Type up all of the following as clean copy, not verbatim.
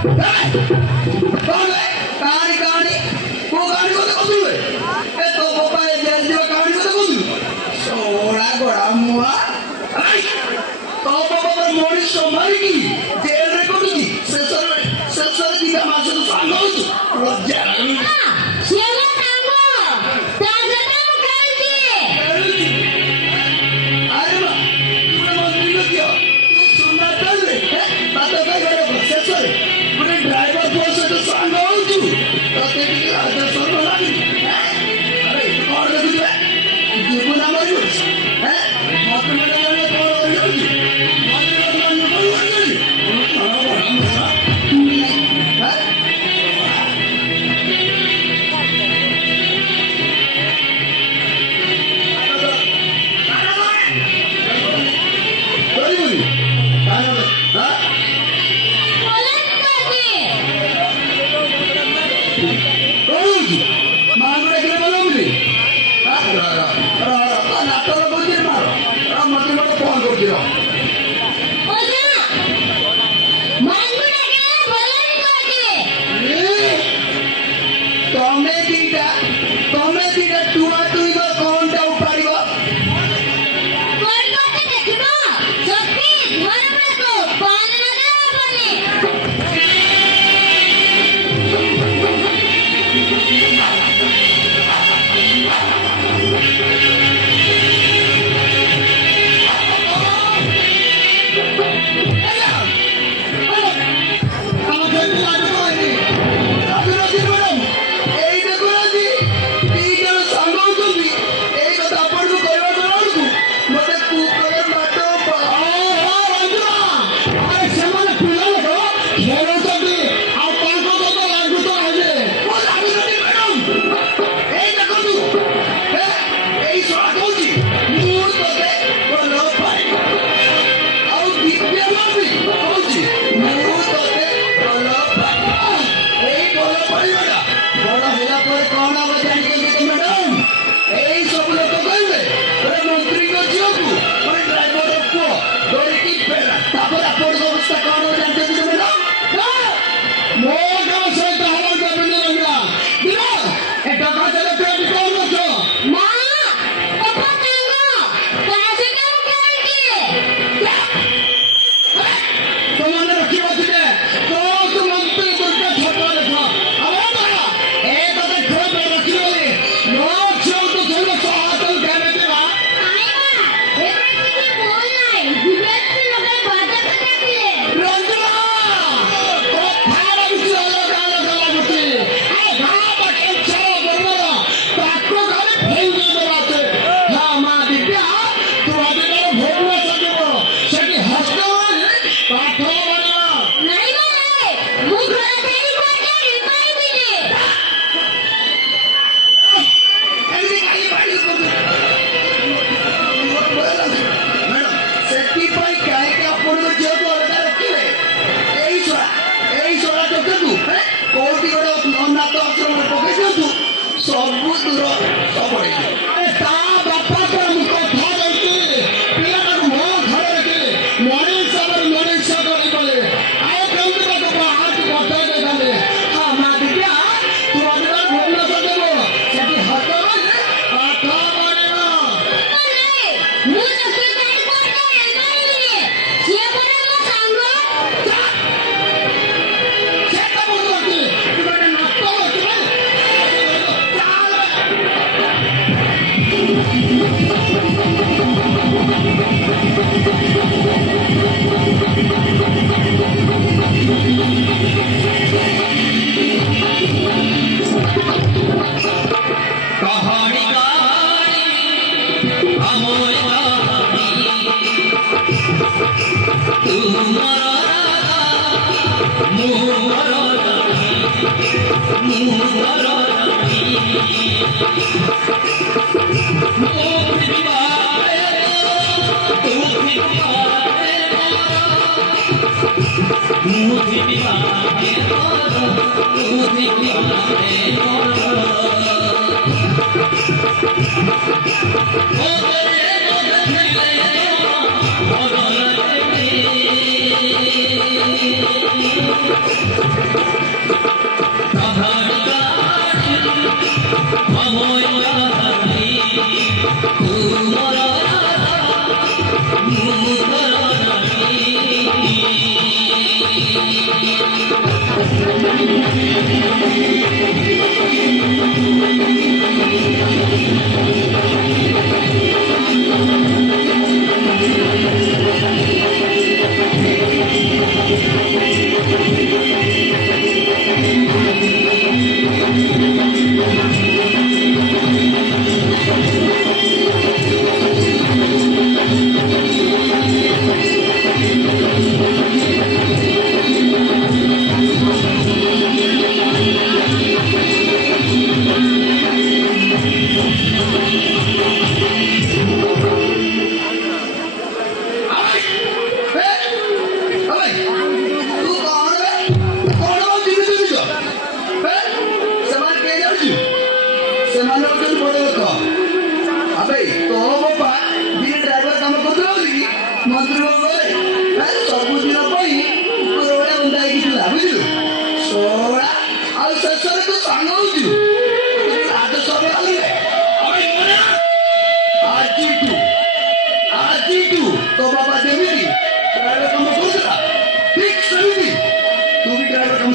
कौन है कहानी कहानी वो कहानी को देखो तुम ए तो पापा ये जेल जीवा कहानी को देखो तुम सोना गोड़ा मुआ आई तो पापा पर मोड़ी सोमारी की जेल रे को तुम सेसर दिखा मार तो सांगो तू लज्जा शेवा सांगो ताजा काम करती अरे बा तूने मंत्री को दिया तू सुनना चल रे बात काय करे सेसर पुरे ड्राइवर पोस्ट तो सांगो तू तो तेरी आदर सुनो लागी अरे कौन रे तुझे जीवन हमारी है मत मेरे लिए कौन हो गई मत मेरे लिए कौन हो गई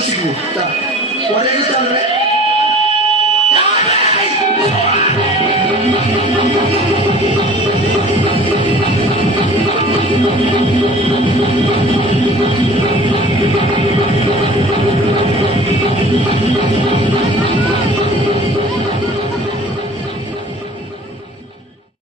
शिकू पढ़ेगा चल रहे